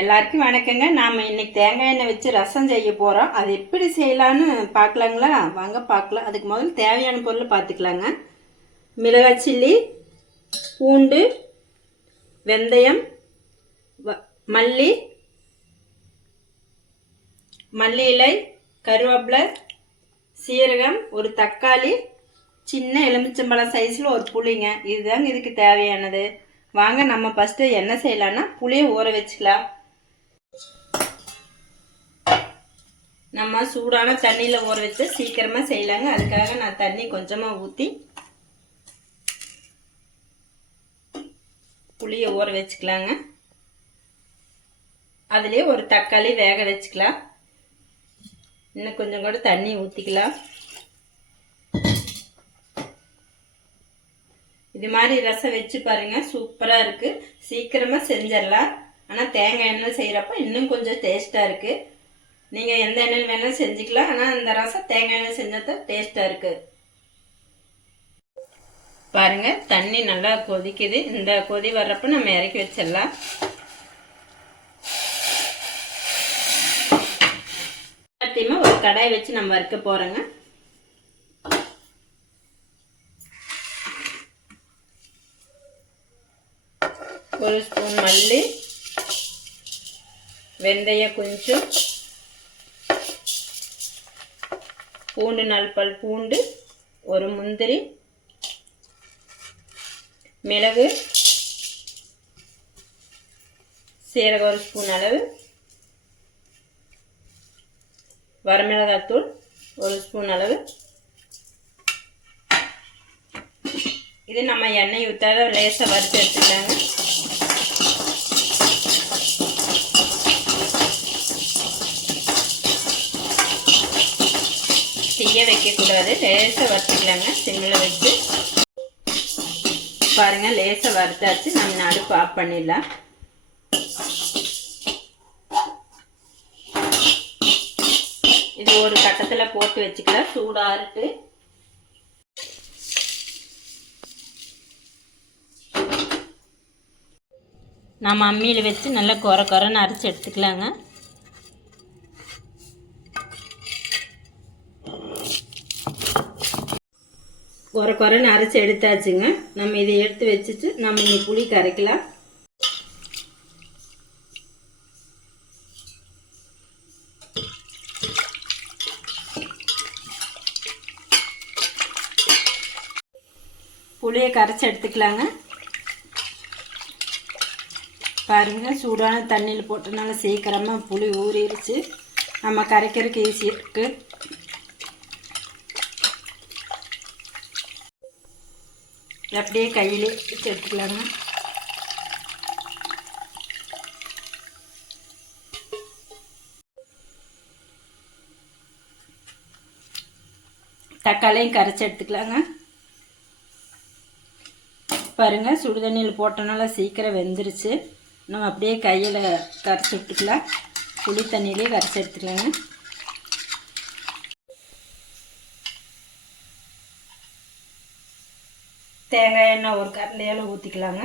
எல்லாருக்கும் வணக்கங்க. நாம் இன்னைக்கு தேங்காய் எண்ணெய் வச்சு ரசம் செய்ய போகிறோம். அது எப்படி செய்யலான்னு பார்க்கலாங்களா? வாங்க பார்க்கலாம். அதுக்கு முதல்ல தேவையான பொருள் பார்த்துக்கலாங்க. மிளகாய் சில்லி, பூண்டு, வெந்தயம், மல்லி இலை, கருவேப்பிலை, சீரகம், ஒரு தக்காளி, சின்ன எலுமிச்சம்பழம் சைஸில் ஒரு புளிங்க. இதுதாங்க இதுக்கு தேவையானது. வாங்க நம்ம ஃபஸ்ட்டு என்ன செய்யலான்னா புளியை ஊற வச்சுக்கலாம். நம்ம சூடான தண்ணியில் ஊற வச்சு சீக்கிரமாக செய்யலாங்க. அதுக்காக நான் தண்ணி கொஞ்சமாக ஊற்றி புளியை ஊற வச்சுக்கலாங்க. அதுலேயே ஒரு தக்காளி வேக வச்சுக்கலாம். இன்னும் கொஞ்சம் கூட தண்ணி ஊற்றிக்கலாம். இது மாதிரி ரசம் வச்சு பாருங்கள், சூப்பராக இருக்குது. சீக்கிரமாக செஞ்சிடலாம். ஆனால் தேங்காய் எண்ணெய் செய்கிறப்ப இன்னும் கொஞ்சம் டேஸ்ட்டாக இருக்குது. நீங்கள் எந்த எண்ணெயில் வேணாலும் செஞ்சுக்கலாம். ஆனால் இந்த ரசம் தேங்காய் எண்ணெய் செஞ்சால் தான் டேஸ்ட்டாக இருக்குது. பாருங்கள், தண்ணி நல்லா கொதிக்குது. இந்த கொதி வர்றப்ப நம்ம இறக்கி வச்சிடலாம். எல்லாத்தையுமே ஒரு கடாய் வச்சு நம்ம வறுக்க போகிறோங்க. ஒரு ஸ்பூன் மல்லி, வெந்தயம் கொஞ்சம், பூண்டு 4 பல் பூண்டு, ஒரு முந்திரி, மிளகு, சீரகம் ஒரு ஸ்பூன் அளவு, வரமிளகாத்தூள் ஒரு ஸ்பூன் அளவு. இது நம்ம எண்ணெய் ஊற்றாத லேசாக வறுத்து எடுத்துக்கலாங்க. தீய வைக்கக்கூடாது, லேசாக வறுத்துக்கலாங்க சிம்மில் வச்சு. பாருங்கள், லேசாக வறுத்தாச்சு. நம்ம அடுப்பு ஆஃப் பண்ணிடலாம். இது ஒரு கட்டத்தில் போட்டு வச்சுக்கலாம், சூடாகிட்டு. நம்ம அம்மியில் வச்சு நல்லா கொரன்னு அரைச்சி எடுத்துக்கலாங்க. கொரன்னு அரைச்சி எடுத்தாச்சுங்க. நம்ம இதை எடுத்து வச்சுட்டு நம்ம இனி புளி கரைக்கலாம். புளியை கரைச்சி எடுத்துக்கலாங்க. பாருங்கள், சூடான தண்ணியில் போட்டனால சீக்கிரமாக புளி ஊறிடுச்சு. நம்ம கரைக்கிறதுக்கு ஈஸியாக இருக்குது. அப்படியே கையிலே வச்சு எடுத்துக்கலாங்க. தக்காளியும் கரைச்சி எடுத்துக்கலாங்க. பாருங்கள், சுடு தண்ணியில் போட்டனால சீக்கிரம் வெந்துருச்சு. நம்ம அப்படியே கையில் கரைச்சி எடுத்துக்கலாம். புளி தண்ணியிலே கரைச்சி எடுத்துக்கலாங்க. தேங்காய் எண்ணெய் ஒரு கரண்டியால் ஊற்றிக்கலாங்க.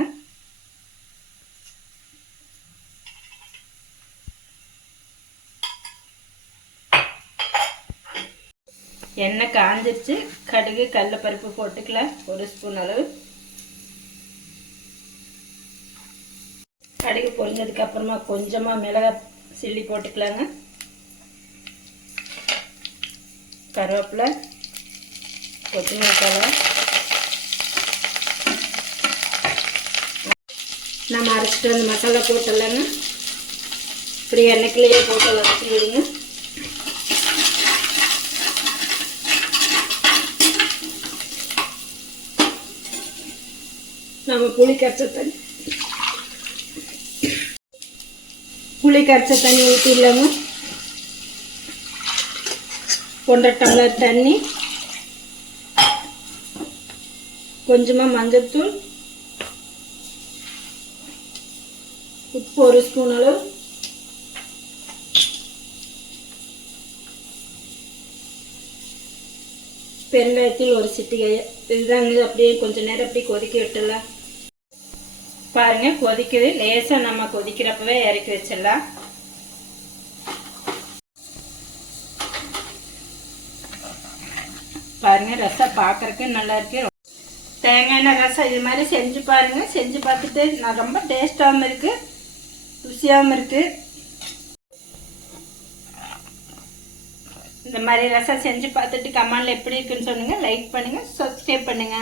எண்ணெய் காஞ்சிருச்சு. கடுகு கடலைப்பருப்பு போட்டுக்கலாம், ஒரு ஸ்பூன் அளவு. கடுகு பொரிஞ்சதுக்கு அப்புறமா கொஞ்சமாக மிளகாய் சில்லி போட்டுக்கலாங்க. கருவேப்பிலை, கொத்தமல்லி தழை, நம்ம அரைச்சிட்டு வந்து மசாலா போட்டுடலாங்க. இப்படி எண்ணெய்க்குள்ளேயே போட்டு வச்சு விடுங்க. நம்ம புளி கரைச்ச தண்ணி ஊற்றிடலாங்க. 1.5 டம்ளர் தண்ணி, கொஞ்சமாக மஞ்சள்தூள், உப்பு ஒரு ஸ்பூன் அளவு, பெருங்காயத்தூள் ஒரு சிட்டிகை. இதுதாங்க. அப்படியே கொஞ்சம் நேரம் அப்படியே கொதிக்க விட்டுடலாம். பாருங்க கொதிக்குது. லேசாக நம்ம கொதிக்கிறப்பவே இறக்கி வச்சிடலாம். பாருங்க ரசம் பார்க்கறதுக்கு நல்லா இருக்கு. தேங்காய் எண்ணெய் ரசம் இது மாதிரி செஞ்சு பாருங்க. செஞ்சு பார்த்துட்டு நான் ரொம்ப டேஸ்டாகவும் இருக்கு, ருசியாகவும் இருக்கு. இந்த மாதிரி ரசம் செஞ்சு பார்த்துட்டு கமெண்ட்ல எப்படி இருக்குன்னு சொல்லுங்க. லைக் பண்ணுங்க, சப்ஸ்கிரைப் பண்ணுங்க.